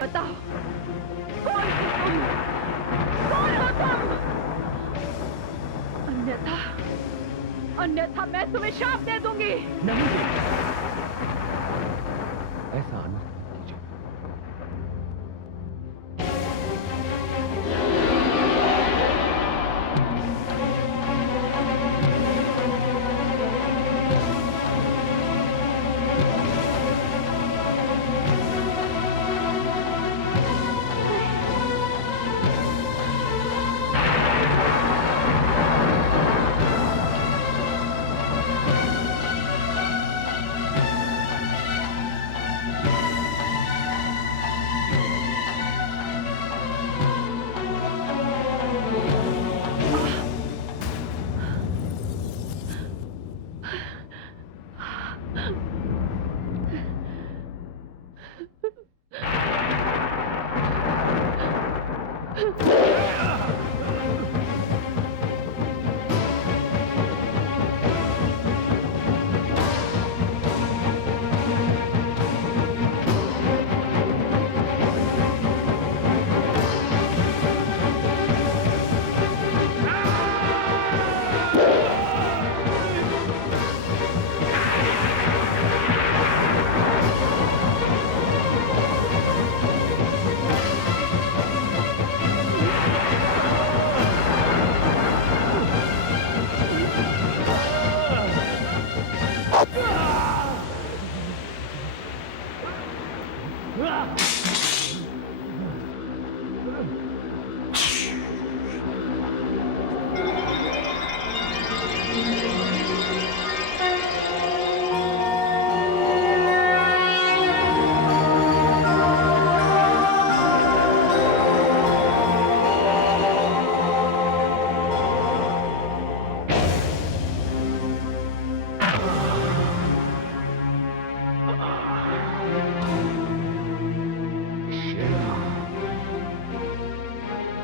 बताओ, कौन हो तुम? कौन हो तुम? अन्यथा अन्यथा मैं तुम्हें शाप दे दूंगी। नहीं देवी, ऐसा अनर्थ मत कीजिए।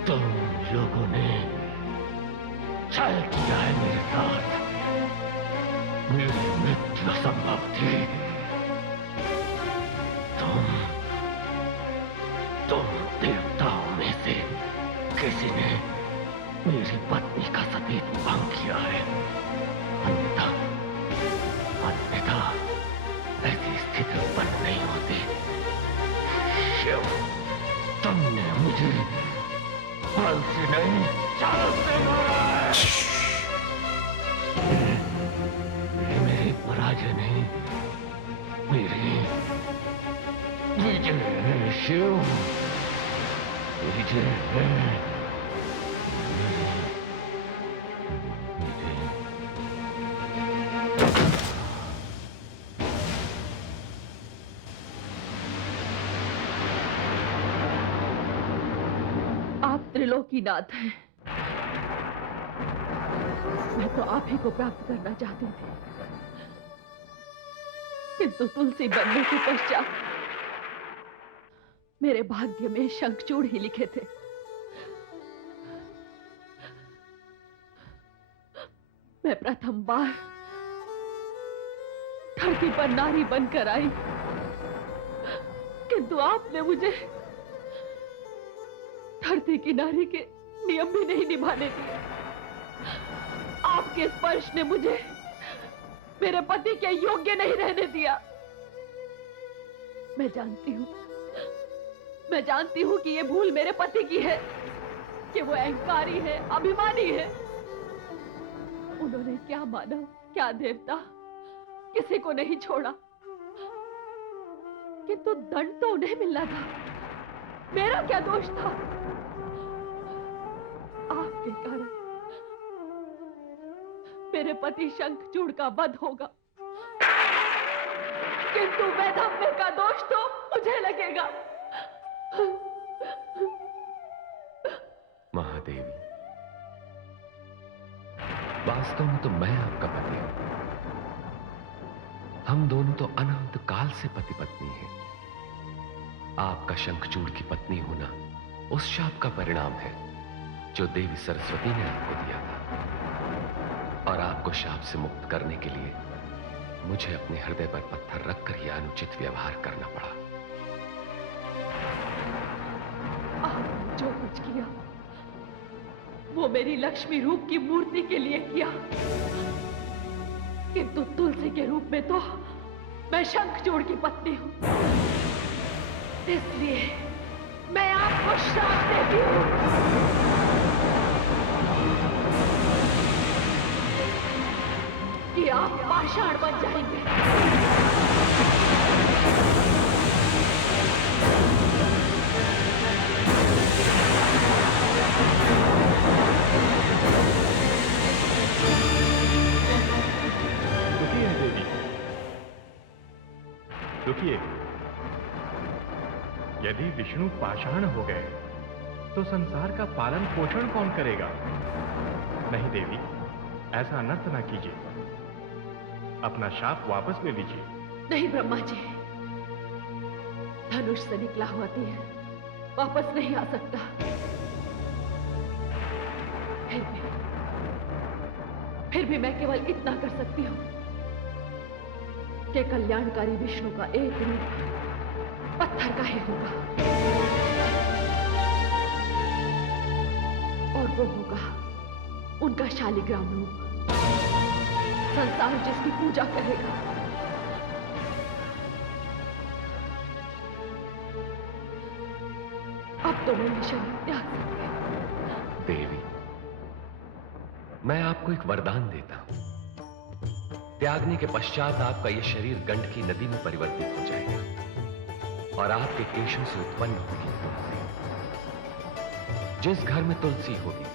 तुम लोगों ने छल किया है मेरे साथ। मेरी मृत्यु असंभव थी। तुम देवताओं में से किसी ने मेरी पत्नी का सतीत्व भंग किया है। अन्यथा अन्यथा ऐसी स्थिति उत्पन्न नहीं होती। शिव, तुमने मुझे बल से नहीं, चाल से मारा है। ये मेरी पराजय नहीं, मेरी विजय है शिव, विजय है। त्रिलोकीनाथ है। मैं तो आप ही को प्राप्त करना चाहती थी, किंतु तुलसी बनने के पश्चात मेरे भाग्य में शंखचूड़ ही लिखे थे। मैं प्रथम बार धरती पर नारी बनकर आई, किंतु आपने मुझे धरती की नारी के नियम भी नहीं निभाने दिए। आपके स्पर्श ने मुझे मेरे पति के योग्य नहीं रहने दिया। मैं जानती हूं कि ये भूल मेरे पति की है, कि वो अहंकारी है, अभिमानी है। उन्होंने क्या मानव, क्या देवता, किसी को नहीं छोड़ा, किंतु दंड तो उन्हें मिलना था। मेरा क्या दोष था? आपके कारण मेरे पति शंखचूड़ का वध होगा, किंतु वैधव्य का दोष तो मुझे लगेगा। महादेवी, वास्तव में तो मैं आपका पति हूं। हम दोनों तो अनंत काल से पति पत्नी हैं। आपका शंखचूड़ की पत्नी होना उस शाप का परिणाम है जो देवी सरस्वती ने आपको दिया था, और आपको शाप से मुक्त करने के लिए मुझे अपने हृदय पर पत्थर रखकर यह अनुचित व्यवहार करना पड़ा। कुछ किया वो मेरी लक्ष्मी रूप की मूर्ति के लिए किया, किंतु तुलसी के रूप में तो मैं शंखचूड़ की पत्नी हूं। इसलिए मैं आपको श्राप देती हूं कि आप पाषाण बन जाएंगे। रुकिए, यदि विष्णु पाषाण हो गए तो संसार का पालन पोषण कौन करेगा? नहीं देवी, ऐसा अनर्थ ना कीजिए, अपना शाप वापस ले लीजिए। नहीं ब्रह्मा जी, धनुष से निकला हुआ तीर वापस नहीं आ सकता। फिर भी मैं केवल इतना कर सकती हूं कि कल्याणकारी विष्णु का एक रूप पत्थर का ही होगा, और वो होगा उनका शालिग्राम रूप। संसार जिसकी पूजा करेगा। अब तो मैं शरीर त्याग सकती हूं। देवी, मैं आपको एक वरदान देता हूं। त्यागने के पश्चात आपका यह शरीर गंडकी नदी में परिवर्तित हो जाएगा और आपके केशों से उत्पन्न होगी तुलसी। जिस घर में तुलसी होगी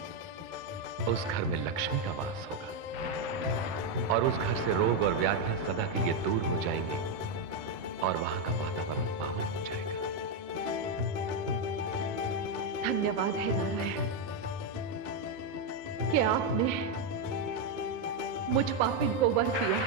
उस घर में लक्ष्मी का वास होगा और उस घर से रोग और व्याधियां सदा के लिए दूर हो जाएंगे और वहां का वातावरण पावन हो जाएगा। धन्यवाद है नारायण कि आपने मुझ पापिन को वर दिया।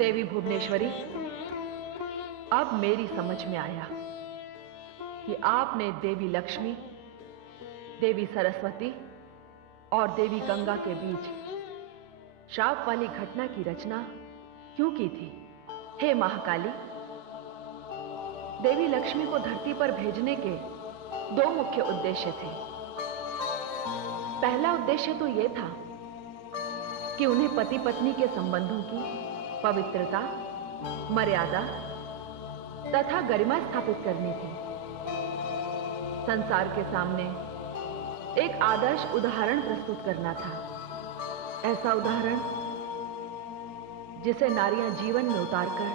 देवी भुवनेश्वरी, अब मेरी समझ में आया कि आपने देवी लक्ष्मी, देवी सरस्वती और देवी गंगा के बीच श्राप वाली घटना की रचना क्यों की थी। हे महाकाली, देवी लक्ष्मी को धरती पर भेजने के दो मुख्य उद्देश्य थे। पहला उद्देश्य तो यह था कि उन्हें पति पत्नी के संबंधों की पवित्रता, मर्यादा तथा गरिमा स्थापित करनी थी। संसार के सामने एक आदर्श उदाहरण प्रस्तुत करना था, ऐसा उदाहरण जिसे नारियां जीवन में उतारकर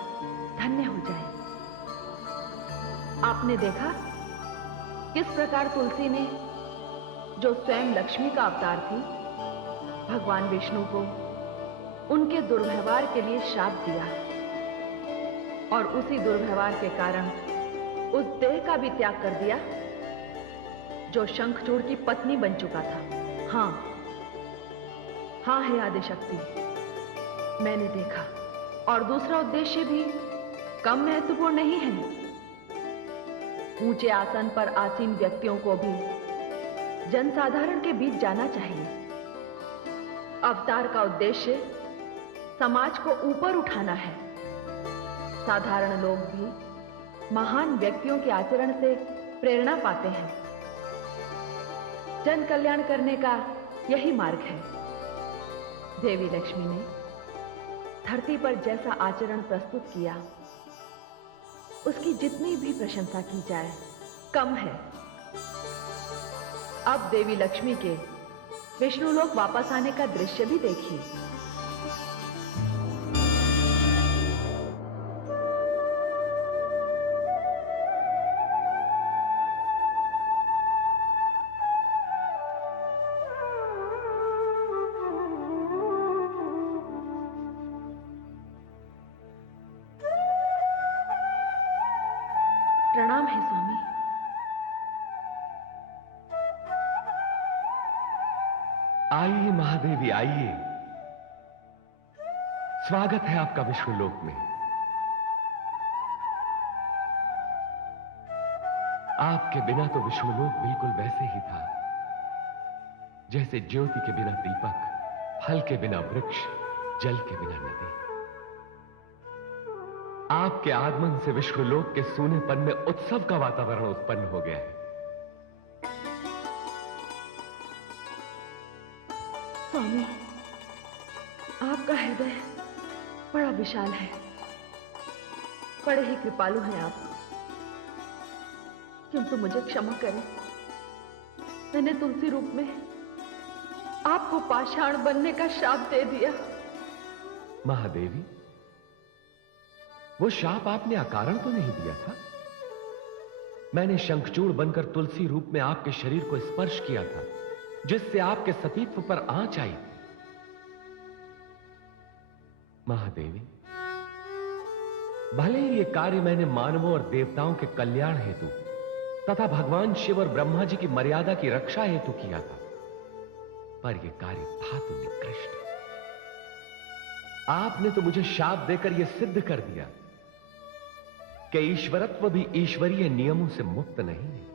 धन्य हो जाए। आपने देखा किस प्रकार तुलसी ने, जो स्वयं लक्ष्मी का अवतार थी, भगवान विष्णु को उनके दुर्व्यवहार के लिए श्राप दिया और उसी दुर्व्यवहार के कारण उस देह का भी त्याग कर दिया जो शंखचूड़ की पत्नी बन चुका था। हाँ हाँ है आदिशक्ति, मैंने देखा। और दूसरा उद्देश्य भी कम महत्वपूर्ण नहीं है। ऊंचे आसन पर आसीन व्यक्तियों को भी जनसाधारण के बीच जाना चाहिए। अवतार का उद्देश्य समाज को ऊपर उठाना है। साधारण लोग भी महान व्यक्तियों के आचरण से प्रेरणा पाते हैं। जन कल्याण करने का यही मार्ग है। देवी लक्ष्मी ने धरती पर जैसा आचरण प्रस्तुत किया, उसकी जितनी भी प्रशंसा की जाए कम है। अब देवी लक्ष्मी के विष्णुलोक वापस आने का दृश्य भी देखिए। प्रणाम है स्वामी। आइए महादेवी, आइए। स्वागत है आपका विष्णुलोक में। आपके बिना तो विष्णुलोक बिल्कुल वैसे ही था, जैसे ज्योति के बिना दीपक, फल के बिना वृक्ष, जल के बिना नदी। आपके आगमन से विष्णुलोक के सूनेपन में उत्सव का वातावरण उत्पन्न हो गया है। स्वामी, आपका हृदय बड़ा विशाल है, बड़े ही कृपालु हैं आप। किंतु मुझे क्षमा करें, मैंने तुलसी रूप में आपको पाषाण बनने का शाप दे दिया। महादेवी, वो शाप आपने अकारण तो नहीं दिया था। मैंने शंखचूड़ बनकर तुलसी रूप में आपके शरीर को स्पर्श किया था, जिससे आपके सतीत्व पर आंच आई थी। महादेवी, भले ही ये कार्य मैंने मानवों और देवताओं के कल्याण हेतु तथा भगवान शिव और ब्रह्मा जी की मर्यादा की रक्षा हेतु किया था, पर यह कार्य था तो निकृष्ट। आपने तो मुझे शाप देकर यह सिद्ध कर दिया कि ईश्वरत्व भी ईश्वरीय नियमों से मुक्त नहीं है।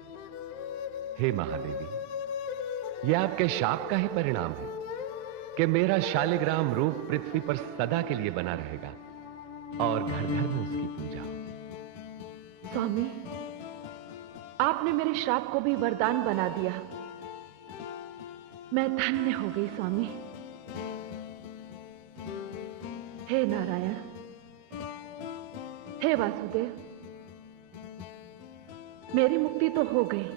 हे महादेवी, यह आपके शाप का ही परिणाम है कि मेरा शालिग्राम रूप पृथ्वी पर सदा के लिए बना रहेगा और घर घर में उसकी पूजा होगी। स्वामी, आपने मेरे श्राप को भी वरदान बना दिया। मैं धन्य हो गई स्वामी। हे नारायण, हे वासुदेव, मेरी मुक्ति तो हो गई,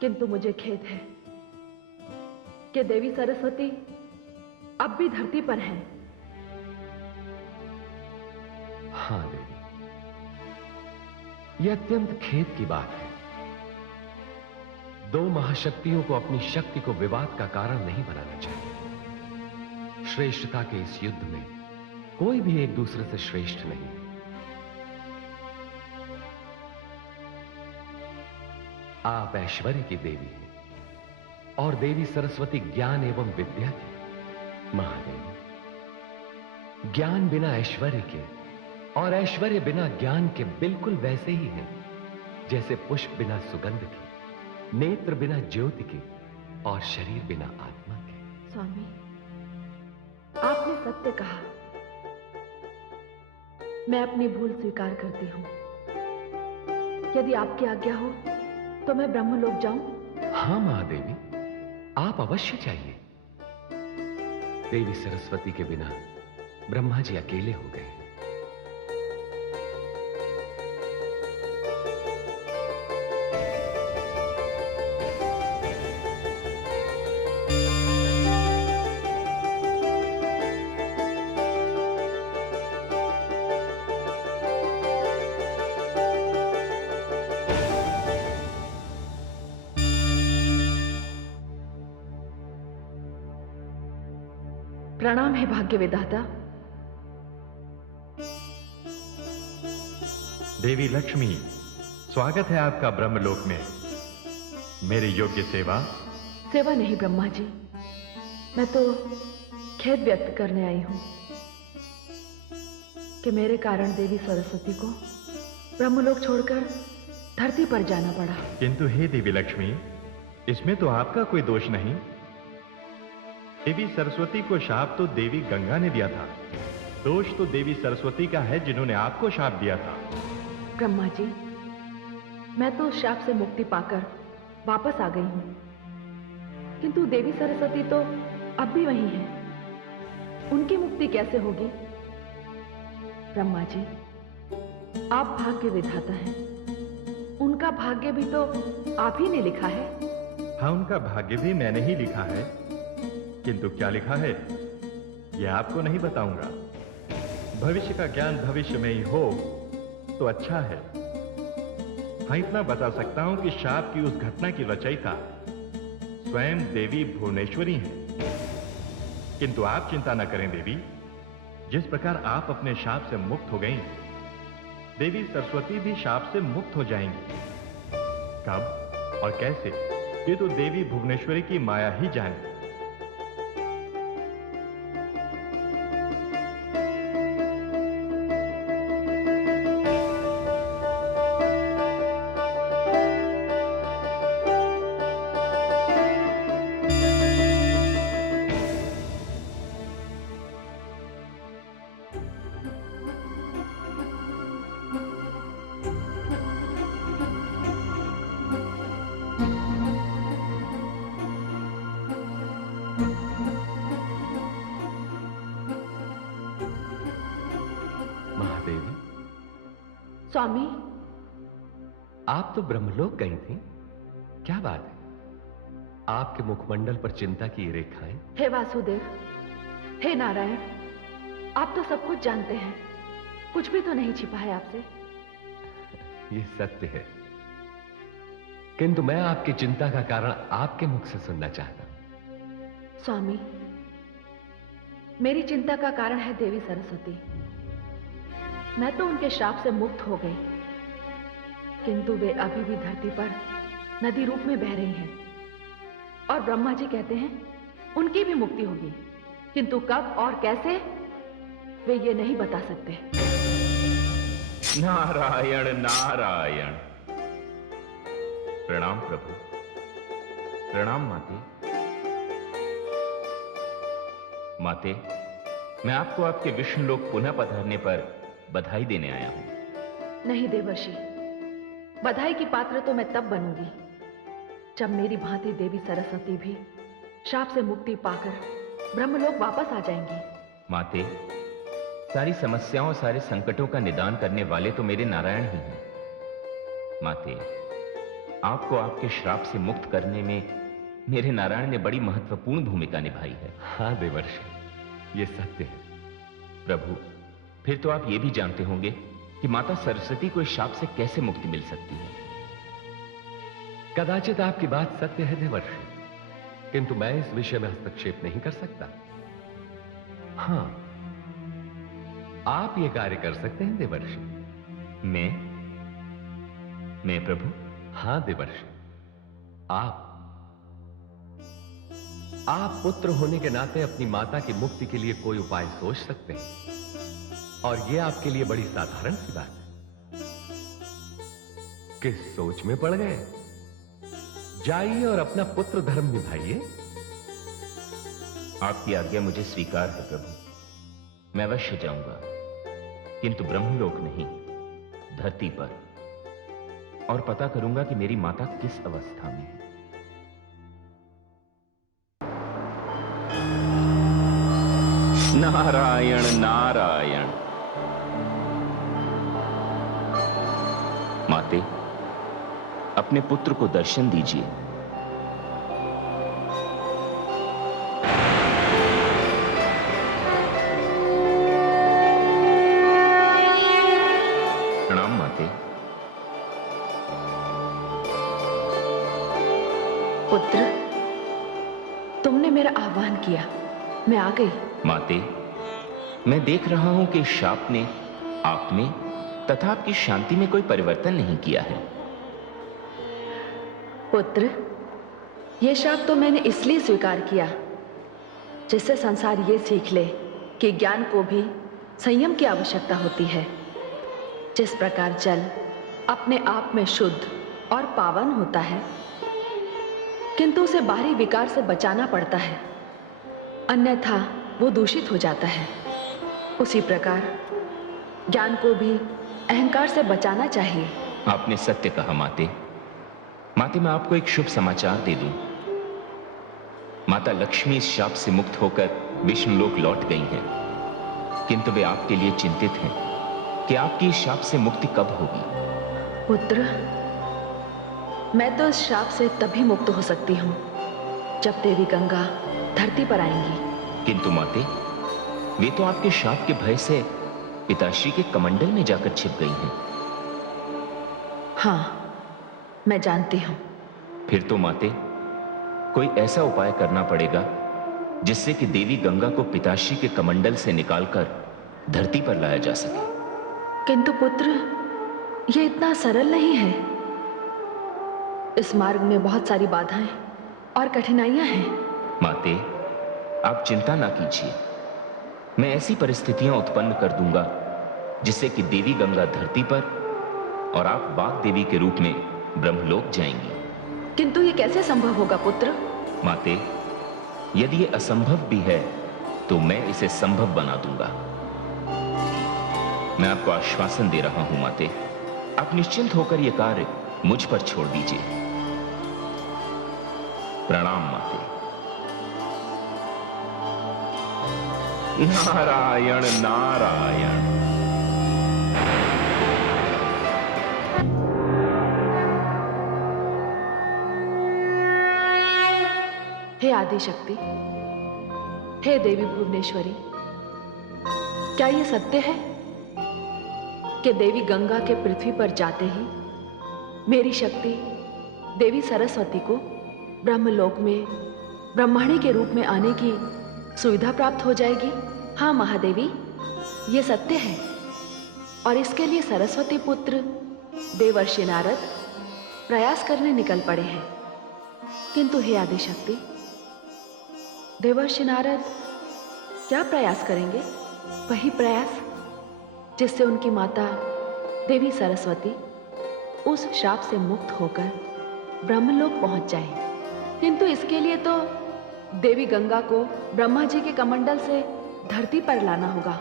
किंतु मुझे खेद है कि देवी सरस्वती अब भी धरती पर हैं। हां देवी, यह अत्यंत खेद की बात है। दो महाशक्तियों को अपनी शक्ति को विवाद का कारण नहीं बनाना चाहिए। श्रेष्ठता के इस युद्ध में कोई भी एक दूसरे से श्रेष्ठ नहीं। आप ऐश्वर्य की देवी हैं और देवी सरस्वती ज्ञान एवं विद्या की। महादेवी, ज्ञान बिना ऐश्वर्य के और ऐश्वर्य बिना ज्ञान के बिल्कुल वैसे ही हैं जैसे पुष्प बिना सुगंध के, नेत्र बिना ज्योति के और शरीर बिना आत्मा के। स्वामी, आपने सत्य कहा। मैं अपनी भूल स्वीकार करती हूं। यदि आपकी आज्ञा हो तो मैं ब्रह्मलोक जाऊं? हां महादेवी, आप अवश्य चाहिए। देवी सरस्वती के बिना ब्रह्मा जी अकेले हो गए। प्रणाम है भाग्य विधाता। देवी लक्ष्मी, स्वागत है आपका ब्रह्मलोक में। मेरी योग्य सेवा? सेवा नहीं ब्रह्मा जी, मैं तो खेद व्यक्त करने आई हूं कि मेरे कारण देवी सरस्वती को ब्रह्मलोक छोड़कर धरती पर जाना पड़ा। किंतु हे देवी लक्ष्मी, इसमें तो आपका कोई दोष नहीं। देवी सरस्वती को शाप तो देवी गंगा ने दिया था। दोष तो देवी सरस्वती का है जिन्होंने आपको शाप दिया था। ब्रह्मा जी, मैं तो उस शाप से मुक्ति पाकर वापस आ गई हूं, किंतु देवी सरस्वती तो अब भी वही है। उनकी मुक्ति कैसे होगी? ब्रह्मा जी, आप भाग्य विधाता हैं, उनका भाग्य भी तो आप ही ने लिखा है। हाँ, उनका भाग्य भी मैंने ही लिखा है, किंतु क्या लिखा है यह आपको नहीं बताऊंगा। भविष्य का ज्ञान भविष्य में ही हो तो अच्छा है। हाँ, इतना बता सकता हूं कि शाप की उस घटना की रचयिता स्वयं देवी भुवनेश्वरी हैं। किंतु आप चिंता न करें देवी, जिस प्रकार आप अपने शाप से मुक्त हो गईं, देवी सरस्वती भी शाप से मुक्त हो जाएंगी। कब और कैसे, ये तो देवी भुवनेश्वरी की माया ही जाने। स्वामी, आप तो ब्रह्मलोक गई थी, क्या बात है? आपके मुखमंडल पर चिंता की रेखाएं। हे वासुदेव, हे नारायण, आप तो सब कुछ जानते हैं, कुछ भी तो नहीं छिपा है आपसे। ये सत्य है, किंतु मैं आपकी चिंता का कारण आपके मुख से सुनना चाहता हूं। स्वामी, मेरी चिंता का कारण है देवी सरस्वती। मैं तो उनके शाप से मुक्त हो गई, किंतु वे अभी भी धरती पर नदी रूप में बह रही हैं। और ब्रह्मा जी कहते हैं उनकी भी मुक्ति होगी, किंतु कब और कैसे वे ये नहीं बता सकते। नारायण नारायण। प्रणाम प्रभु। प्रणाम माते। माते, मैं आपको आपके विष्णुलोक पुनः पधारने पर बधाई देने आया हूं। नहीं देवर्षि, बधाई की पात्र तो मैं तब बनूंगी जब मेरी भांति देवी सरस्वती भी शाप से मुक्ति पाकर ब्रह्मलोक वापस आ जाएंगी। माते, सारी समस्याओं, सारे संकटों का निदान करने वाले तो मेरे नारायण ही हैं। माते, आपको आपके श्राप से मुक्त करने में मेरे नारायण ने बड़ी महत्वपूर्ण भूमिका निभाई है। हाँ देवर्षि, ये सत्य है। प्रभु, फिर तो आप ये भी जानते होंगे कि माता सरस्वती को इस शाप से कैसे मुक्ति मिल सकती है। कदाचित आपकी बात सत्य है देवर्षि, किंतु मैं इस विषय में हस्तक्षेप नहीं कर सकता। हां, आप ये कार्य कर सकते हैं देवर्षि। मैं प्रभु? हां देवर्षि, आप पुत्र होने के नाते अपनी माता की मुक्ति के लिए कोई उपाय सोच सकते हैं, और यह आपके लिए बड़ी साधारण सी बात है। किस सोच में पड़ गए? जाइए और अपना पुत्र धर्म निभाइए। आपकी आज्ञा मुझे स्वीकार है प्रभु, मैं अवश्य जाऊंगा, किंतु ब्रह्मलोक नहीं, धरती पर, और पता करूंगा कि मेरी माता किस अवस्था में है। नारायण नारायण। माते, अपने पुत्र को दर्शन दीजिए। प्रणाम माते। पुत्र, तुमने मेरा आह्वान किया, मैं आ गई। माते, मैं देख रहा हूं कि शाप ने आप में तथा आपकी शांति में कोई परिवर्तन नहीं किया है। पुत्र, ये श्राप तो मैंने इसलिए स्वीकार किया जिससे संसार ये सीख ले कि ज्ञान को भी संयम की आवश्यकता होती है। जिस प्रकार जल अपने आप में शुद्ध और पावन होता है, किंतु उसे बाहरी विकार से बचाना पड़ता है, अन्यथा वो दूषित हो जाता है। उसी प्रकार ज्ञान को भी अहंकार से बचाना चाहिए। आपने सत्य कहा माते। माते, मैं आपको एक शुभ समाचार दे दूं। माता लक्ष्मी इस शाप से मुक्त होकर विष्णुलोक लौट गई हैं, किंतु वे आपके लिए चिंतित हैं कि आपकी इस शाप से मुक्ति कब होगी। पुत्र, मैं तो इस शाप से तभी मुक्त हो सकती हूँ जब देवी गंगा धरती पर आएंगी। किंतु माते, वे तो आपके शाप के भय से पिताश्री के कमंडल में जाकर छिप गई हैं। हाँ, मैं जानती हूँ। फिर तो माते, कोई ऐसा उपाय करना पड़ेगा जिससे कि देवी गंगा को पिताश्री के कमंडल से निकालकर धरती पर लाया जा सके। किंतु पुत्र, यह इतना सरल नहीं है। इस मार्ग में बहुत सारी बाधाएं और कठिनाइयां हैं। माते, आप चिंता ना कीजिए। मैं ऐसी परिस्थितियां उत्पन्न कर दूंगा जिससे कि देवी गंगा धरती पर और आप बाघ देवी के रूप में ब्रह्मलोक जाएंगी। किंतु ये कैसे संभव होगा पुत्र? माते, यदि ये असंभव भी है तो मैं इसे संभव बना दूंगा। मैं आपको आश्वासन दे रहा हूं माते, आप निश्चिंत होकर यह कार्य मुझ पर छोड़ दीजिए। प्रणाम माते। नारायण नारायण। हे आदिशक्ति, हे देवी भुवनेश्वरी, क्या ये सत्य है कि देवी गंगा के पृथ्वी पर जाते ही मेरी शक्ति देवी सरस्वती को ब्रह्मलोक में ब्रह्मणी के रूप में आने की सुविधा प्राप्त हो जाएगी? हाँ महादेवी, ये सत्य है। और इसके लिए सरस्वती पुत्र देवर्षि नारद प्रयास करने निकल पड़े हैं। किंतु हे आदिशक्ति, देवर्षि नारद क्या प्रयास करेंगे? वही प्रयास जिससे उनकी माता देवी सरस्वती उस शाप से मुक्त होकर ब्रह्मलोक पहुंच जाए। किंतु इसके लिए तो देवी गंगा को ब्रह्मा जी के कमंडल से धरती पर लाना होगा।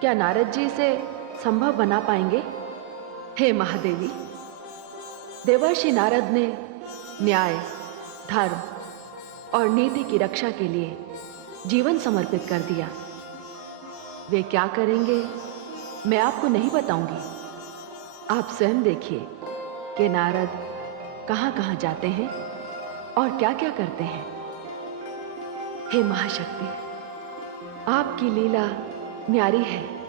क्या नारद जी इसे संभव बना पाएंगे? हे महादेवी, देवर्षि नारद ने न्याय, धर्म और नीति की रक्षा के लिए जीवन समर्पित कर दिया। वे क्या करेंगे मैं आपको नहीं बताऊंगी। आप स्वयं देखिए कि नारद कहां-कहां जाते हैं और क्या-क्या करते हैं। हे महाशक्ति, आपकी लीला न्यारी है।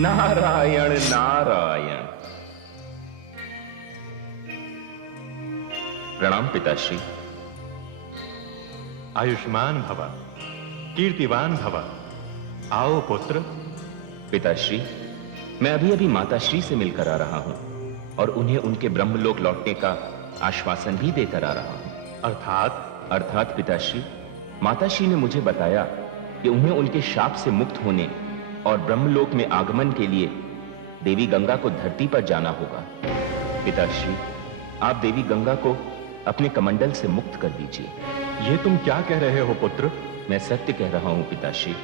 नारायण नारायण। प्रणाम पिताश्री। आयुष्मान भव, कीर्तिवान भव। आओ पुत्र। पिताश्री, मैं अभी अभी माताश्री से मिलकर आ रहा हूं और उन्हें उनके ब्रह्मलोक लौटने का आश्वासन भी देकर आ रहा हूं। अर्थात पिताश्री, माताश्री ने मुझे बताया कि उन्हें उनके शाप से मुक्त होने और ब्रह्मलोक में आगमन के लिए देवी गंगा को धरती पर जाना होगा। पिताश्री, आप देवी गंगा को अपने कमंडल से मुक्त कर दीजिए। ये तुम क्या कह रहे हो पुत्र? मैं सत्य कह रहा हूं पिताश्री।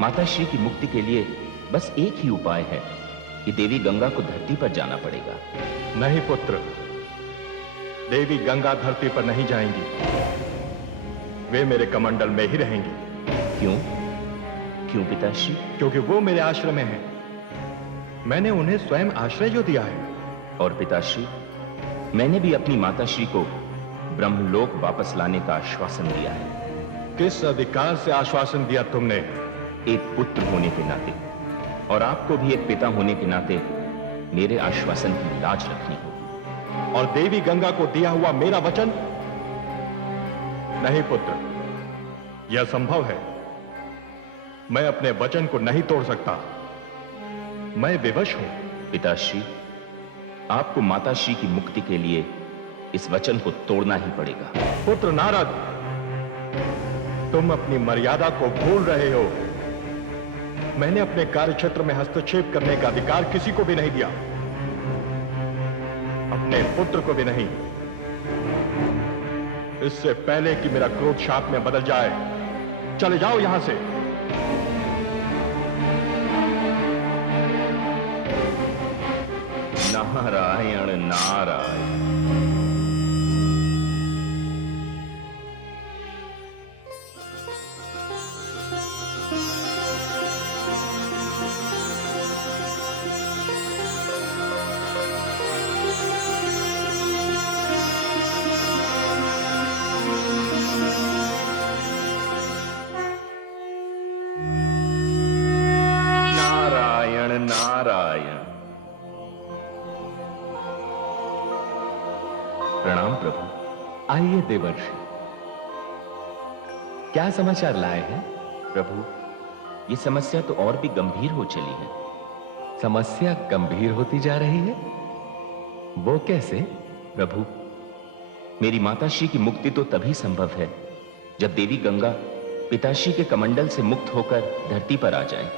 माताश्री की मुक्ति के लिए बस एक ही उपाय है कि देवी गंगा को धरती पर जाना पड़ेगा। नहीं पुत्र, देवी गंगा धरती पर नहीं जाएंगी। वे मेरे कमंडल में ही रहेंगी। क्यों? क्यों पिताश्री? क्योंकि वो मेरे आश्रम में हैं। मैंने उन्हें स्वयं आश्रय जो दिया है। और पिताश्री, मैंने भी अपनी माताश्री को ब्रह्मलोक वापस लाने का आश्वासन दिया है। किस अधिकार से आश्वासन दिया तुमने? एक पुत्र होने के नाते और आपको भी एक पिता होने के नाते मेरे आश्वासन की लाज रखनी होगी। और देवी गंगा को दिया हुआ मेरा वचन नहीं पुत्र, यह संभव है। मैं अपने वचन को नहीं तोड़ सकता। मैं विवश हूं। पिताश्री, आपको माताश्री की मुक्ति के लिए इस वचन को तोड़ना ही पड़ेगा। पुत्र नारद, तुम अपनी मर्यादा को भूल रहे हो। मैंने अपने कार्यक्षेत्र में हस्तक्षेप करने का अधिकार किसी को भी नहीं दिया, अपने पुत्र को भी नहीं। इससे पहले कि मेरा क्रोध शाप में बदल जाए, चले जाओ यहां से। नारायण नारायण। नारायण। प्रणाम प्रभु। आइए देवर्षि, क्या समाचार लाए हैं? प्रभु, ये समस्या तो और भी गंभीर हो चली है। समस्या गंभीर होती जा रही है? वो कैसे? प्रभु, मेरी माताश्री की मुक्ति तो तभी संभव है जब देवी गंगा पिताश्री के कमंडल से मुक्त होकर धरती पर आ जाए।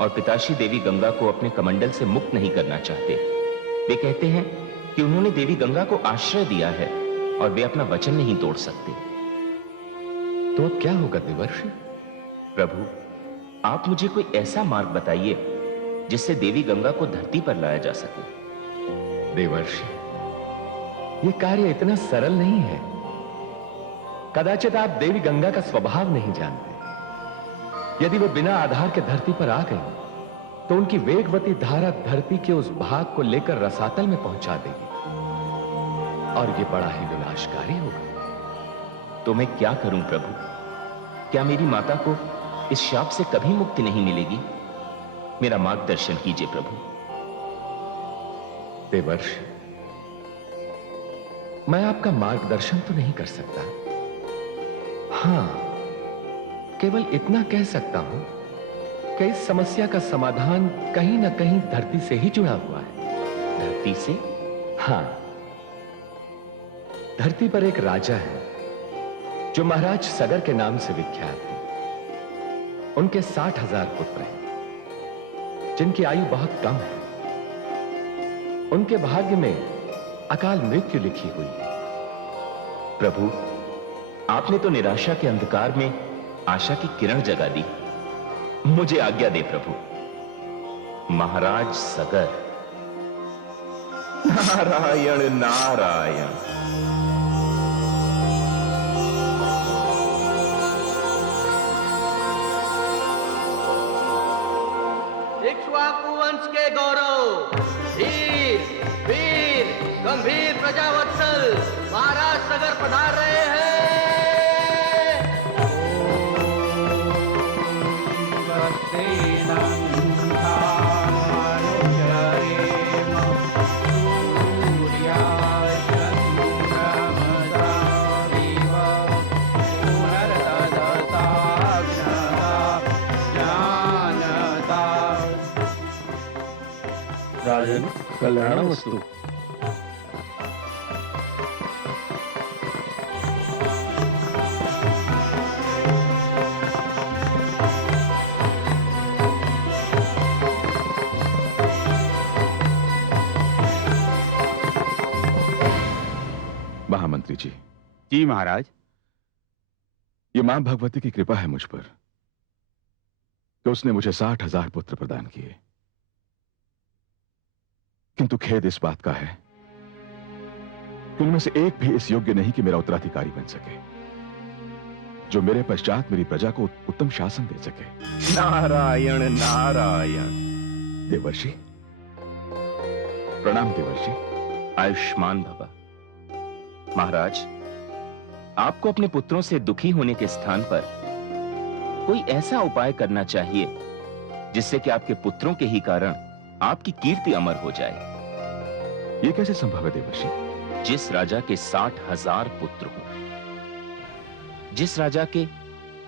और पिताश्री देवी गंगा को अपने कमंडल से मुक्त नहीं करना चाहते। वे कहते हैं कि उन्होंने देवी गंगा को आश्रय दिया है और वे अपना वचन नहीं तोड़ सकते। तो अब क्या होगा देवर्षि? प्रभु, आप मुझे कोई ऐसा मार्ग बताइए जिससे देवी गंगा को धरती पर लाया जा सके। देवर्षि, यह कार्य इतना सरल नहीं है। कदाचित आप देवी गंगा का स्वभाव नहीं जानते। यदि वो बिना आधार के धरती पर आ गई तो उनकी वेगवती धारा धरती के उस भाग को लेकर रसातल में पहुंचा देगी और ये बड़ा ही विनाशकारी होगा। तो मैं क्या करूं प्रभु? क्या मेरी माता को इस शाप से कभी मुक्ति नहीं मिलेगी? मेरा मार्गदर्शन कीजिए प्रभु। देवर्षि, मैं आपका मार्गदर्शन तो नहीं कर सकता। हां, केवल इतना कह सकता हूं कि इस समस्या का समाधान कहीं ना कहीं धरती से ही जुड़ा हुआ है। धरती से? हां, धरती पर एक राजा है जो महाराज सगर के नाम से विख्यात है। उनके 60,000 पुत्र हैं जिनकी आयु बहुत कम है। उनके भाग्य में अकाल मृत्यु लिखी हुई है। प्रभु, आपने तो निराशा के अंधकार में आशा की किरण जगा दी। मुझे आज्ञा दे प्रभु। महाराज सगर। नारायण नारायण। इक्ष्वाकु वंश के गौरव, धीर, वीर, गंभीर प्रजावत्सल महाराज सगर पधार रहे हैं। राजन, कल्याण वस्तु। महामंत्री जी। जी महाराज। ये मां भगवती की कृपा है मुझ पर कि उसने मुझे 60,000 पुत्र प्रदान किए। किंतु खेद इस बात का है कि उनमें से एक भी इस योग्य नहीं कि मेरा उत्तराधिकारी बन सके, जो मेरे पश्चात मेरी प्रजा को उत्तम शासन दे सके। नारायण नारायण। देवर्षि, प्रणाम देवर्षि। आयुष्मान भव। महाराज, आपको अपने पुत्रों से दुखी होने के स्थान पर कोई ऐसा उपाय करना चाहिए जिससे कि आपके पुत्रों के ही कारण आपकी कीर्ति अमर हो जाए। यह कैसे संभव है देवर्षि? जिस राजा के 60,000 पुत्र हो जिस राजा के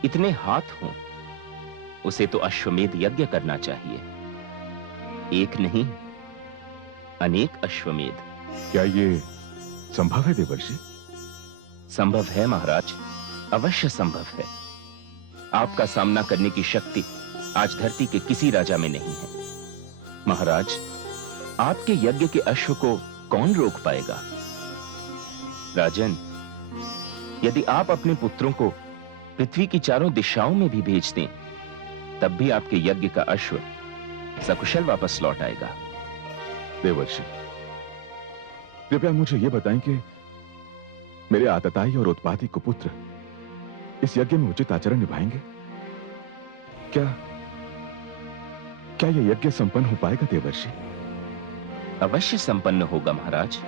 इतने हाथ हों उसे तो अश्वमेध यज्ञ करना चाहिए। एक नहीं, अनेक अश्वमेध। क्या ये संभव है देवर्षि? संभव है महाराज, अवश्य संभव है। आपका सामना करने की शक्ति आज धरती के किसी राजा में नहीं है। महाराज, आपके यज्ञ के अश्व को कौन रोक पाएगा? राजन, यदि आप अपने पुत्रों को पृथ्वी की चारों दिशाओं में भी भेज दें, तब भी आपके यज्ञ का अश्व सकुशल वापस लौट आएगा। देवर्षि, कृपया मुझे यह बताएं कि मेरे आतताई और उत्पाती कुपुत्र इस यज्ञ में उचित आचरण निभाएंगे? क्या यह यज्ञ संपन्न हो पाएगा देवर्षि? अवश्य संपन्न होगा महाराज।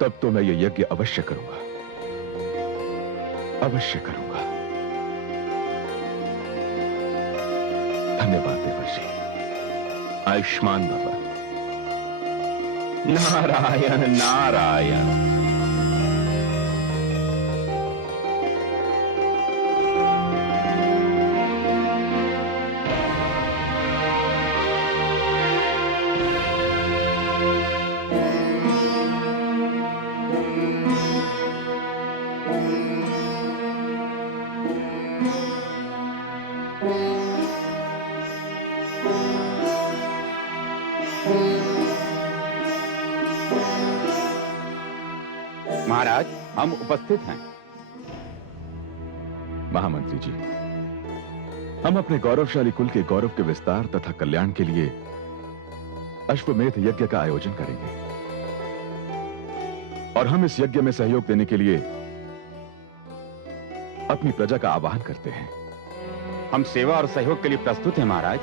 तब तो मैं यह यज्ञ अवश्य करूंगा, अवश्य करूंगा। धन्यवाद देवर्षि। आयुष्मान भव। नारायण नारायण। महाराज, हम उपस्थित हैं। महामंत्री जी, हम अपने गौरवशाली कुल के गौरव के विस्तार तथा कल्याण के लिए अश्वमेध यज्ञ का आयोजन करेंगे और हम इस यज्ञ में सहयोग देने के लिए अपनी प्रजा का आह्वान करते हैं। हम सेवा और सहयोग के लिए प्रस्तुत हैं महाराज।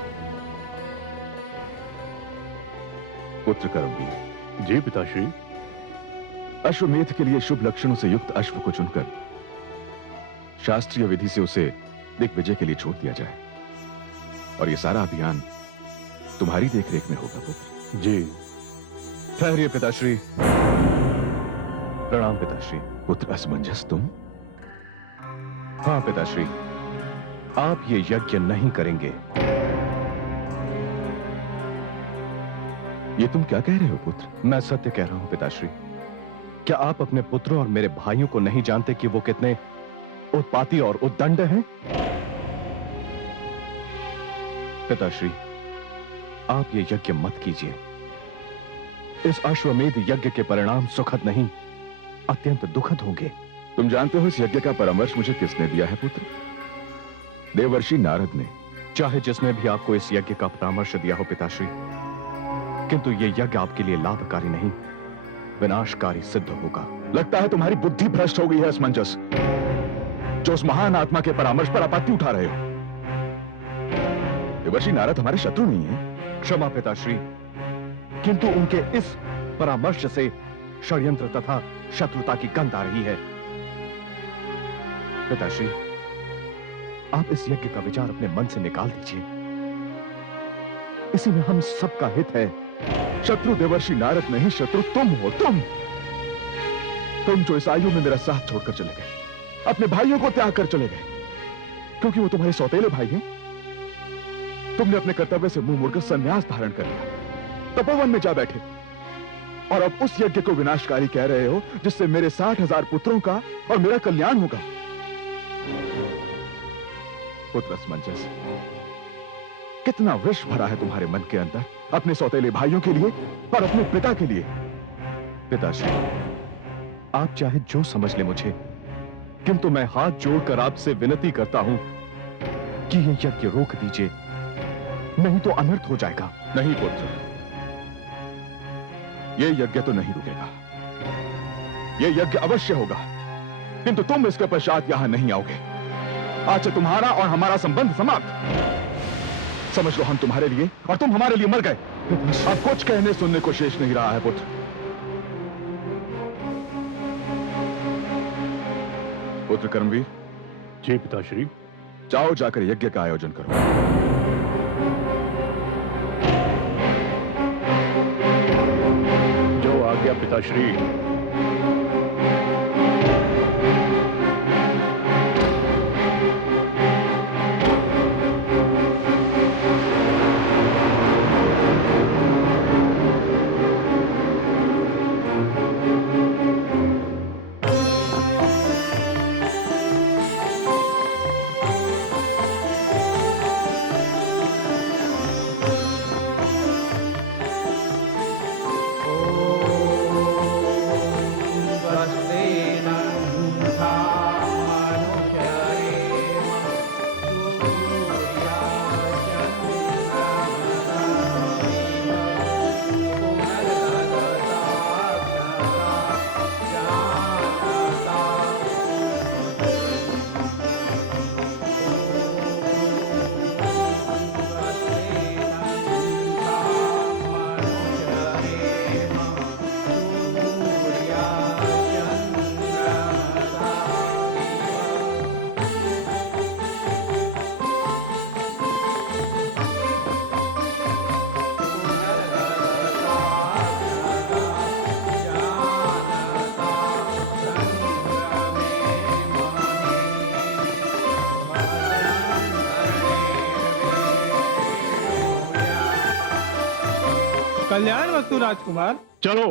पुत्र कर्मवीर, जी पिताश्री। अश्वमेध के लिए शुभ लक्षणों से युक्त अश्व को चुनकर शास्त्रीय विधि से उसे दिग्विजय के लिए छोड़ दिया जाए और यह सारा अभियान तुम्हारी देखरेख में होगा पुत्र। जी। ठहरिए पिताश्री। प्रणाम पिताश्री। पुत्र असमंजस तुम? हाँ पिताश्री, आप ये यज्ञ नहीं करेंगे। ये तुम क्या कह रहे हो पुत्र? मैं सत्य कह रहा हूं पिताश्री। क्या आप अपने पुत्रों और मेरे भाइयों को नहीं जानते कि वो कितने उत्पाती और उद्दंड हैं? पिताश्री, आप ये यज्ञ मत कीजिए। इस अश्वमेध यज्ञ के परिणाम सुखद नहीं, अत्यंत दुखद होंगे। तुम जानते हो इस यज्ञ का परामर्श मुझे किसने दिया है पुत्र? देवर्षि नारद ने। चाहे जिसने भी आपको इस यज्ञ का परामर्श दिया हो पिताश्री, किंतु यह यज्ञ आपके लिए लाभकारी नहीं, विनाशकारी सिद्ध होगा। लगता है तुम्हारी बुद्धि भ्रष्ट हो गई है असमंजस, जो उस महान आत्मा के परामर्श पर आपत्ति उठा रहे हो। देवर्षि नारद हमारे शत्रु नहीं है। क्षमा पिताश्री, किंतु उनके इस परामर्श से षड्यंत्र तथा शत्रुता की गंध आ रही है। पिताश्री, आप इस यज्ञ का विचार अपने मन से निकाल दीजिए। इसी में हम सबका हित है। शत्रु देवर्षि नारद नहीं, शत्रु तुम हो। तुम जो इस आयु में मेरा साथ छोड़कर चले गए, अपने भाइयों को त्याग कर चले गए, क्योंकि वो तुम्हारे सौतेले भाई हैं। तुमने अपने कर्तव्य से मुंह मोड़कर संन्यास धारण कर लिया, तपोवन में जा बैठे और अब उस यज्ञ को विनाशकारी कह रहे हो जिससे मेरे 60,000 पुत्रों का और मेरा कल्याण होगा। पुत्र असमंजस, कितना विष भरा है तुम्हारे मन के अंदर अपने सौतेले भाइयों के लिए और अपने पिता के लिए। पिताश्री, आप चाहे जो समझ ले मुझे, किंतु मैं हाथ जोड़कर आपसे विनती करता हूं कि यह यज्ञ रोक दीजिए, नहीं तो अनर्थ हो जाएगा। नहीं पुत्र, यह यज्ञ तो नहीं रुकेगा। यह यज्ञ अवश्य होगा, किंतु तुम इसके पश्चात यहां नहीं आओगे। आज से तुम्हारा और हमारा संबंध समाप्त। समझ लो, हम तुम्हारे लिए और तुम हमारे लिए मर गए। अब कुछ कहने सुनने को शेष नहीं रहा है पुत्र। पुत्र कर्मवीर। जी पिताश्री। जाओ, जाकर यज्ञ का आयोजन करो। जो आज्ञा पिताश्री। कल्याण वस्तु राजकुमार। चलो।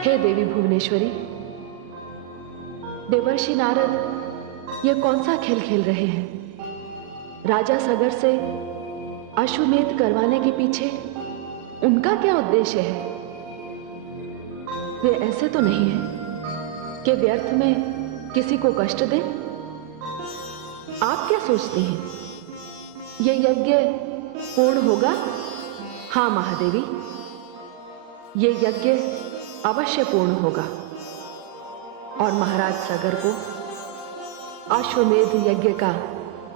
हे देवी भुवनेश्वरी, देवर्षि नारद ये कौन सा खेल खेल रहे हैं? राजा सगर से अश्वमेध करवाने के पीछे उनका क्या उद्देश्य है? वे ऐसे तो नहीं है कि व्यर्थ में किसी को कष्ट दें? आप क्या सोचते हैं? ये यज्ञ पूर्ण होगा? हाँ महादेवी, ये यज्ञ अवश्य पूर्ण होगा और महाराज सगर को अश्वमेध यज्ञ का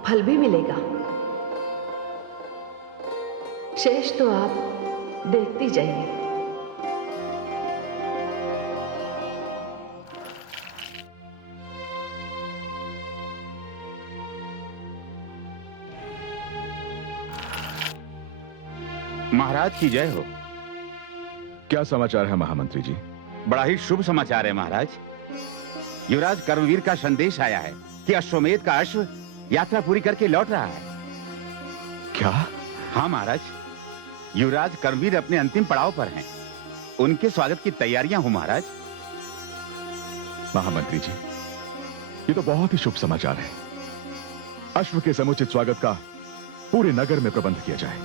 फल भी मिलेगा। शेष तो आप देखती जाइए। महाराज की जय हो। क्या समाचार है महामंत्री जी? बड़ा ही शुभ समाचार है महाराज। युवराज कर्मवीर का संदेश आया है कि अश्वमेध का अश्व यात्रा पूरी करके लौट रहा है। क्या? हाँ महाराज, युवराज कर्मवीर अपने अंतिम पड़ाव पर हैं। उनके स्वागत की तैयारियां हो महाराज। महामंत्री जी, ये तो बहुत ही शुभ समाचार है। अश्व के समुचित स्वागत का पूरे नगर में प्रबंध किया जाए।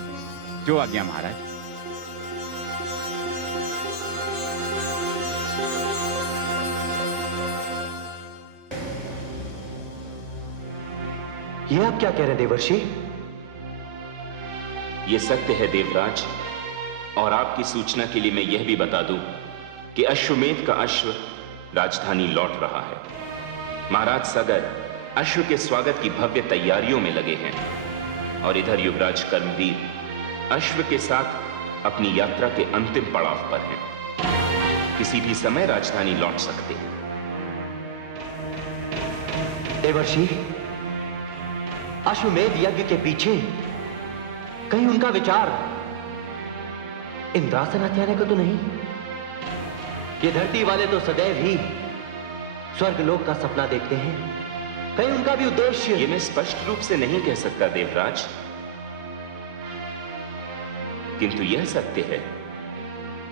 जो आज्ञा महाराज। ये आप क्या कह रहे हैं देवर्षि? यह सत्य है देवराज, और आपकी सूचना के लिए मैं यह भी बता दूं कि अश्वमेध का अश्व राजधानी लौट रहा है। महाराज सगर अश्व के स्वागत की भव्य तैयारियों में लगे हैं और इधर युवराज कर्मवीर अश्व के साथ अपनी यात्रा के अंतिम पड़ाव पर हैं। किसी भी समय राजधानी लौट सकते हैं। देवर्षि, अश्वमेध यज्ञ के पीछे कहीं उनका विचार इंद्रासन हत्याने को तो नहीं? ये धरती वाले तो सदैव ही स्वर्गलोक का सपना देखते हैं। कहीं उनका भी उद्देश्य? ये मैं स्पष्ट रूप से नहीं कह सकता देवराज, किंतु यह सत्य है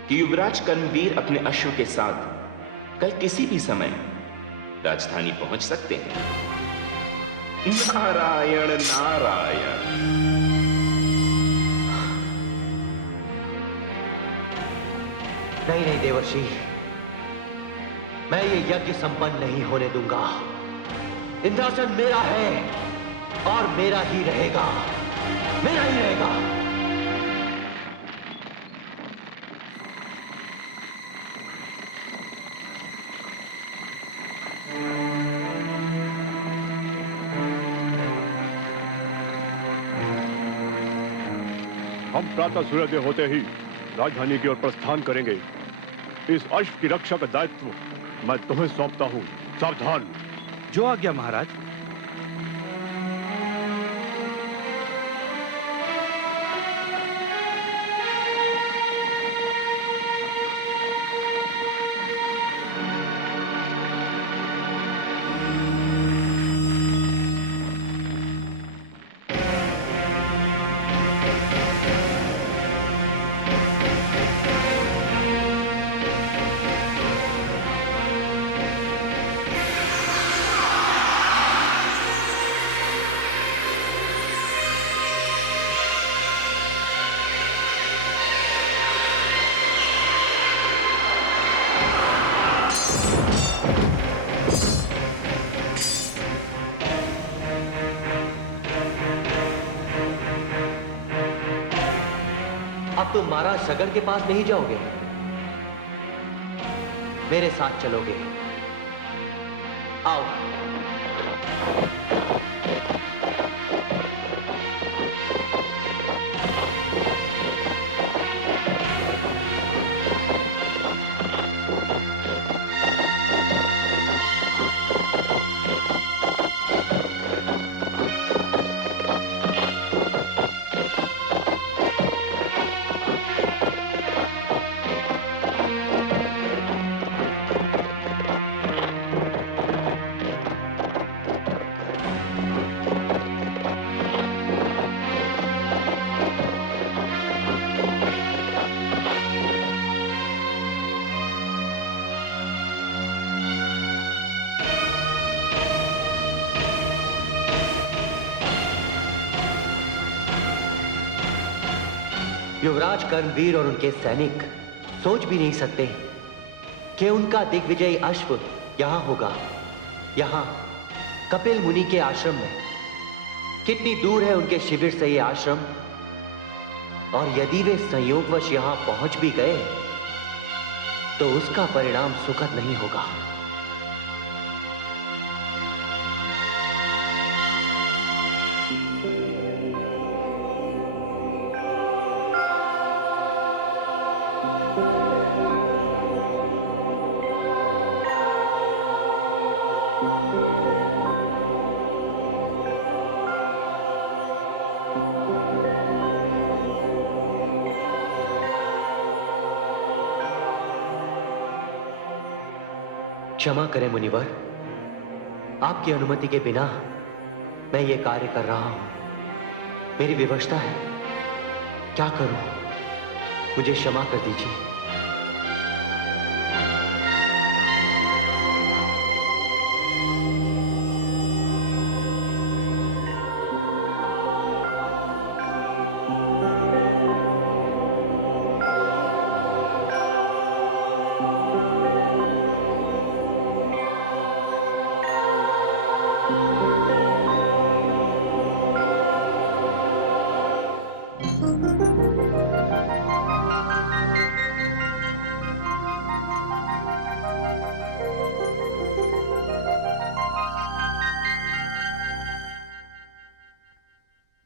कि युवराज कर्मवीर अपने अश्व के साथ कल किसी भी समय राजधानी पहुंच सकते हैं। नारायण नारायण। नहीं नहीं देवर्षि, मैं ये यज्ञ संपन्न नहीं होने दूंगा। इंद्रासन मेरा है और मेरा ही रहेगा, मेरा ही रहेगा। हम प्रातः सूर्योदय होते ही राजधानी की ओर प्रस्थान करेंगे। इस अश्व की रक्षा का दायित्व मैं तुम्हें सौंपता हूँ। सावधान। जो आज्ञा महाराज। अब तुम महाराज सगर के पास नहीं जाओगे, मेरे साथ चलोगे। आओ। युवराज कर्मवीर और उनके सैनिक सोच भी नहीं सकते कि उनका दिग्विजयी अश्व यहां होगा, यहां कपिल मुनि के आश्रम में। कितनी दूर है उनके शिविर से यह आश्रम, और यदि वे संयोगवश यहां पहुंच भी गए तो उसका परिणाम सुखद नहीं होगा। क्षमा करें मुनिवर, आपकी अनुमति के बिना मैं ये कार्य कर रहा हूं। मेरी विवशता है, क्या करूं? मुझे क्षमा कर दीजिए।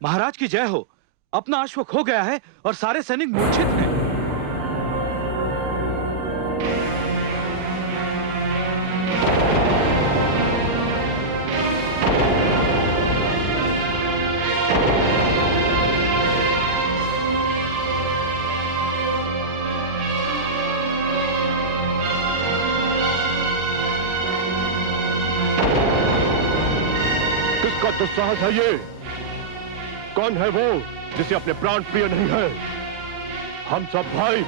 महाराज की जय हो। अपना अश्व खो गया है और सारे सैनिक मूर्छित हैं। किसका दुस्साहस है ये? कौन है वो जिसे अपने प्राण प्रिय नहीं है? हम सब भाई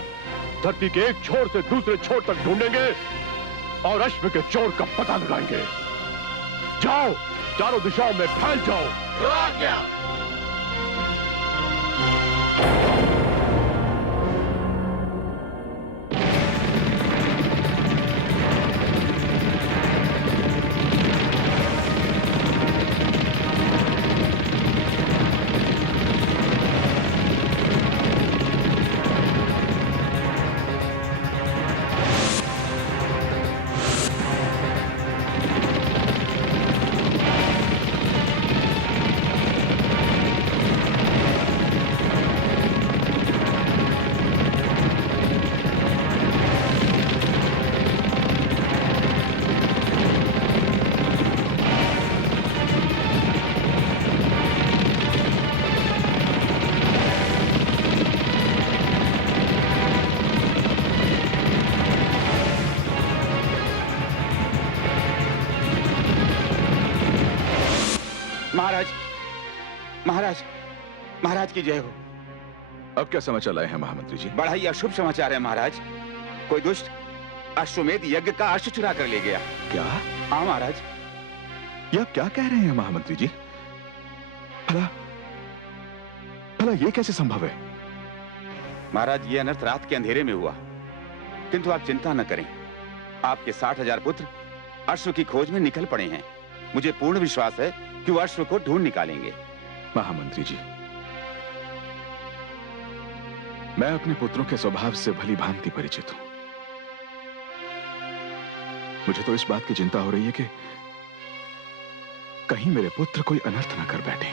धरती के एक छोर से दूसरे छोर तक ढूंढेंगे और अश्व के चोर का पता लगाएंगे। जाओ, चारों दिशाओं में फैल जाओ। महाराज की जय हो। अब क्या समाचार लाए हैं महामंत्री जी? बड़ा ही अशुभ समाचार है महाराज। कोई दुष्ट अश्वमेध यज्ञ का अश्व चुरा कर ले गया। क्या? हाँ महाराज। यह क्या कह रहे हैं महामंत्री जी? भला भला ये कैसे संभव है? महाराज, ये अनर्थ रात के अंधेरे में हुआ, किंतु आप चिंता न करें। आपके 60,000 पुत्र अश्व की खोज में निकल पड़े हैं। मुझे पूर्ण विश्वास है कि वो अश्व को ढूंढ निकालेंगे। महामंत्री जी, मैं अपने पुत्रों के स्वभाव से भली भांति परिचित हूं। मुझे तो इस बात की चिंता हो रही है कि कहीं मेरे पुत्र कोई अनर्थ न कर बैठे।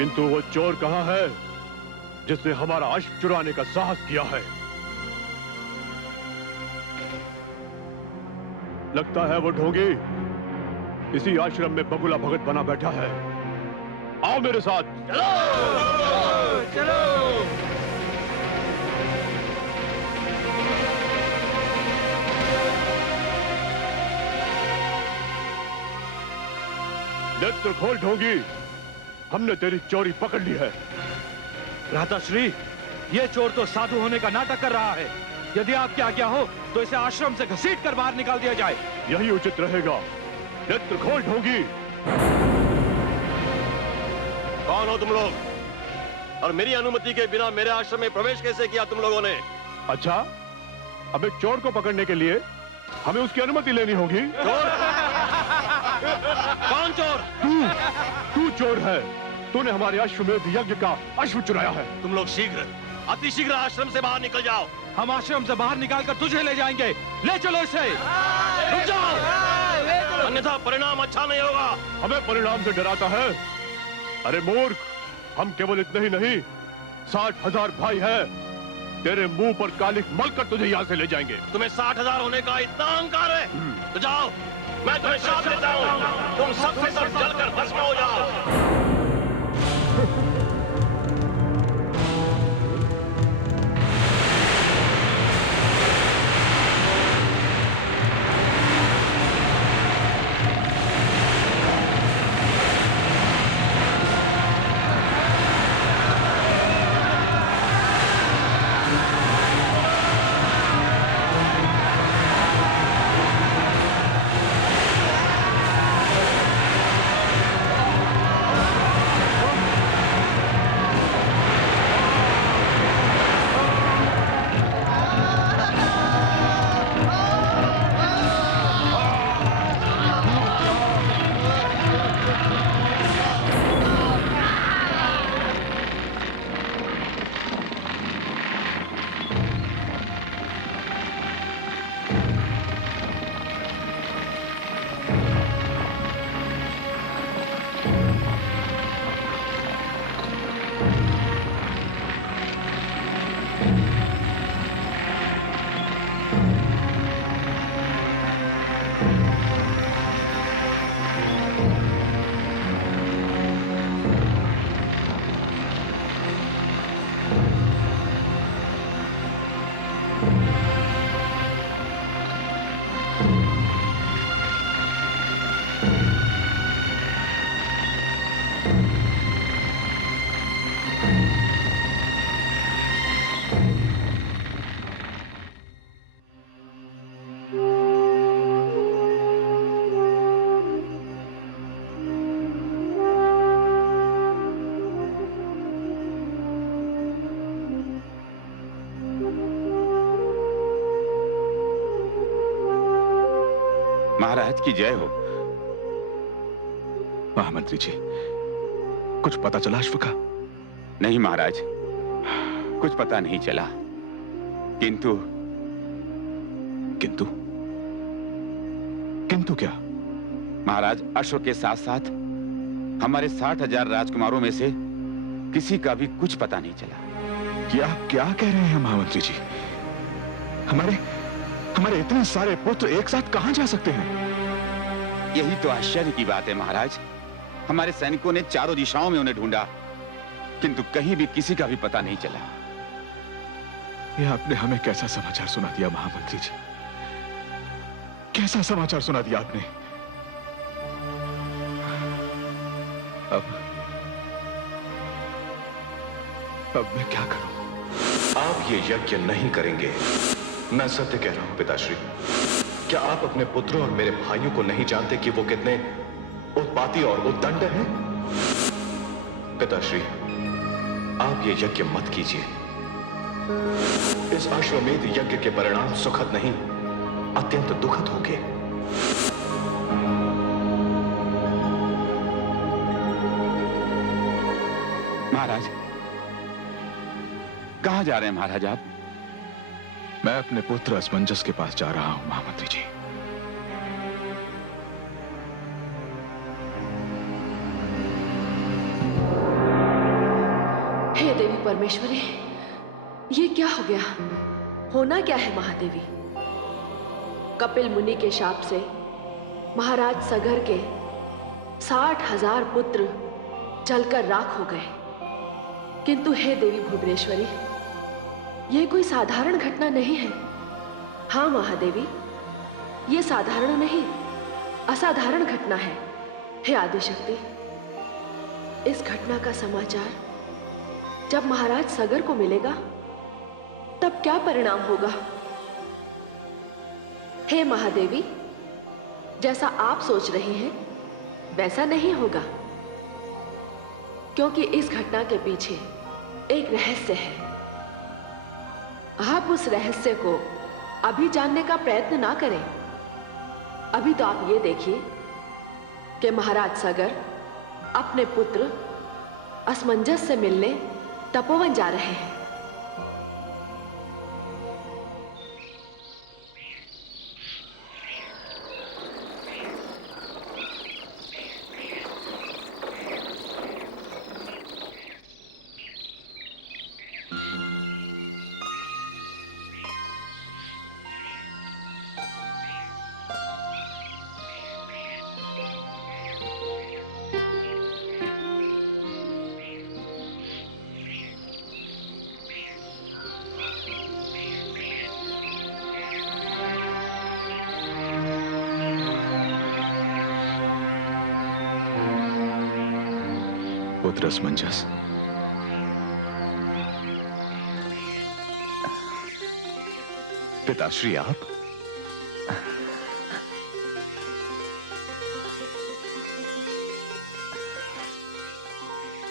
किंतु वो चोर कहां है जिसने हमारा अश्व चुराने का साहस किया है? लगता है वो ढोंगी इसी आश्रम में बगुला भगत बना बैठा है। आओ मेरे साथ। चलो चलो। नेत्र खोल ढोंगी, हमने तेरी चोरी पकड़ ली है। भ्राताश्री, ये चोर तो साधु होने का नाटक कर रहा है। यदि आपकी आज्ञा हो तो इसे आश्रम से घसीट कर बाहर निकाल दिया जाए। यही उचित रहेगा। नेत्र खोल ढोंगी। कौन हो तुम लोग, और मेरी अनुमति के बिना मेरे आश्रम में प्रवेश कैसे किया तुम लोगों ने? अच्छा, अब एक चोर को पकड़ने के लिए हमें उसकी अनुमति लेनी होगी। चोर? कौन चोर? तू चोर है। तूने हमारे अश्वमेध यज्ञ का अश्व चुराया है। तुम लोग शीघ्र, अति शीघ्र आश्रम से बाहर निकल जाओ। हम आश्रम से बाहर निकालकर तुझे ले जाएंगे। ले चलो इसे। रुक जाओ, अन्यथा परिणाम अच्छा नहीं होगा। हमें परिणाम से डराता है? अरे मूर्ख, हम केवल इतने ही नहीं, 60,000 भाई है। तेरे मुंह पर कालिख मलकर तुझे यहाँ से ले जाएंगे। तुम्हें 60,000 होने का इतना अहंकार है? तो जाओ, मैं तुम्हें श्राप देता हूँ, तुम सबसे सब जलकर भस्म हो जाओ। महाराज की जय हो। महामंत्री जी, कुछ पता चला अश्व का? नहीं महाराज, कुछ पता नहीं चला। किंतु किंतु किंतु क्या? महाराज, अश्व के साथ साथ हमारे 60,000 राजकुमारों में से किसी का भी कुछ पता नहीं चला। क्या कह रहे हैं महामंत्री जी? हमारे इतने सारे पुत्र एक साथ कहां जा सकते हैं? यही तो आश्चर्य की बात है महाराज। हमारे सैनिकों ने चारों दिशाओं में उन्हें ढूंढा, किंतु कहीं भी किसी का भी पता नहीं चला। यह आपने हमें कैसा समाचार सुना दिया महामंत्री जी? कैसा समाचार सुना दिया आपने? अब मैं क्या करूं? आप ये यज्ञ नहीं करेंगे। मैं सत्य कह रहा हूं पिताश्री। क्या आप अपने पुत्रों और मेरे भाइयों को नहीं जानते कि वो कितने उत्पाती और उद्दंड हैं? पिताश्री, आप ये यज्ञ मत कीजिए। इस अश्वमेध यज्ञ के परिणाम सुखद नहीं, अत्यंत दुखद होंगे। महाराज, कहां जा रहे हैं महाराज आप? मैं अपने पुत्र असमंजस के पास जा रहा हूं महामंत्री जी। भुवनेश्वरी, ये क्या हो गया? होना क्या है महादेवी? कपिल मुनि के शाप से महाराज सगर के 60,000 पुत्र जलकर राख हो गए। किंतु हे देवी भुवनेश्वरी, यह कोई साधारण घटना नहीं है। हाँ महादेवी, ये साधारण नहीं, असाधारण घटना है। हे आदिशक्ति, इस घटना का समाचार जब महाराज सगर को मिलेगा तब क्या परिणाम होगा? हे महादेवी, जैसा आप सोच रही हैं वैसा नहीं होगा, क्योंकि इस घटना के पीछे एक रहस्य है। आप उस रहस्य को अभी जानने का प्रयत्न ना करें। अभी तो आप ये देखिए कि महाराज सगर अपने पुत्र असमंजस से मिलने तपोवन जा रहे हैं। पुत्र असमंजस, पिताश्री आप?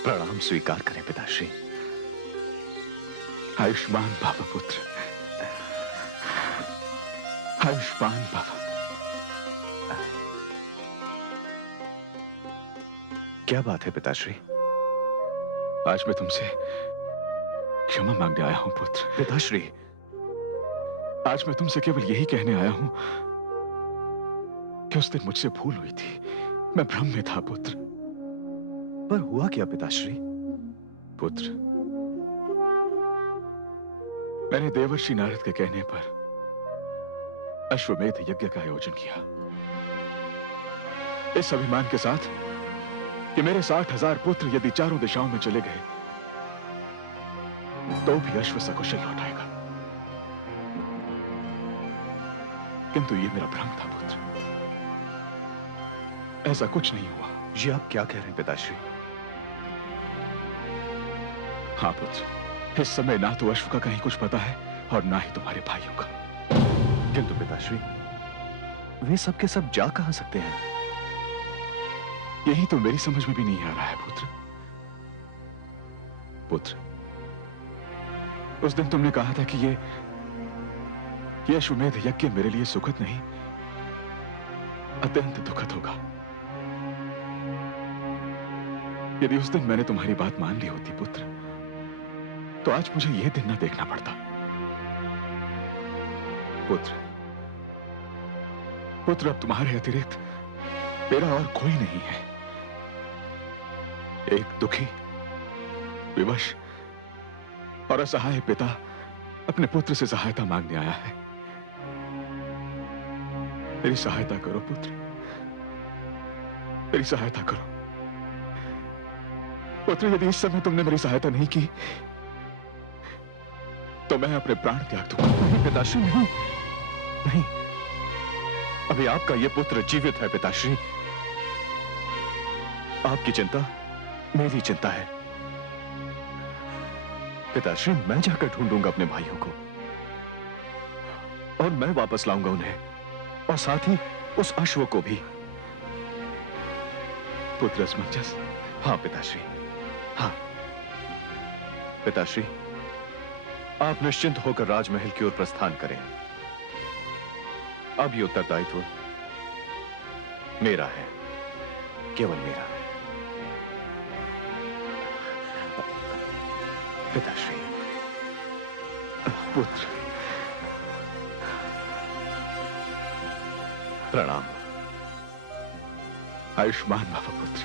प्रणाम स्वीकार करें पिताश्री। आयुष्मान भव पुत्र, आयुष्मान भव। क्या बात है पिताश्री? आज मैं तुमसे क्षमा मांगने आया हूं पुत्र। पिताश्री, आज मैं तुमसे केवल यही कहने आया हूं कि उस दिन मुझसे भूल हुई थी। मैं भ्रम में था पुत्र। पर हुआ क्या पिताश्री? पुत्र, मैंने देवर्षि नारद के कहने पर अश्वमेध यज्ञ का आयोजन किया, इस अभिमान के साथ कि मेरे 60,000 पुत्र यदि चारों दिशाओं में चले गए तो भी अश्व सकुशल लौट आएगा। किंतु ये मेरा भ्रम था पुत्र, ऐसा कुछ नहीं हुआ। ये आप क्या कह रहे हैं पिताश्री? हाँ पुत्र, इस समय ना तो अश्व का कहीं कुछ पता है और ना ही तुम्हारे भाइयों का। किंतु पिताश्री, वे सब के सब जा कहां सकते हैं? यही तो मेरी समझ में भी नहीं आ रहा है पुत्र। पुत्र, उस दिन तुमने कहा था कि ये अश्वमेध यज्ञ मेरे लिए सुखद नहीं, अत्यंत दुखद होगा। यदि उस दिन मैंने तुम्हारी बात मान ली होती पुत्र, तो आज मुझे यह दिन ना देखना पड़ता। पुत्र, पुत्र, अब तुम्हारे अतिरिक्त मेरा और कोई नहीं है। एक दुखी, विवश और असहाय पिता अपने पुत्र से सहायता मांगने आया है। मेरी सहायता करो पुत्र, मेरी सहायता करो। पुत्र, यदि इस समय तुमने मेरी सहायता नहीं की तो मैं अपने प्राण त्याग दूंगा। नहीं पिताश्री, नहीं, नहीं। अभी आपका यह पुत्र जीवित है पिताश्री। आपकी चिंता मेरी चिंता है पिताश्री। मैं जाकर ढूंढूंगा अपने भाइयों को और मैं वापस लाऊंगा उन्हें, और साथ ही उस अश्व को भी। पुत्र असमंजस। हाँ पिताश्री, हाँ पिताश्री, आप निश्चिंत होकर राजमहल की ओर प्रस्थान करें। अब ये उत्तरदायित्व मेरा है, केवल मेरा। पिताश्री, पुत्र, प्रणाम। आयुष्मान भव पुत्र,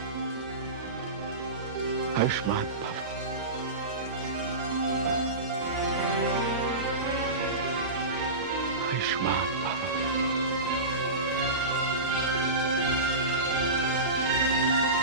आयुष्मान भव। आयुष्मान भव।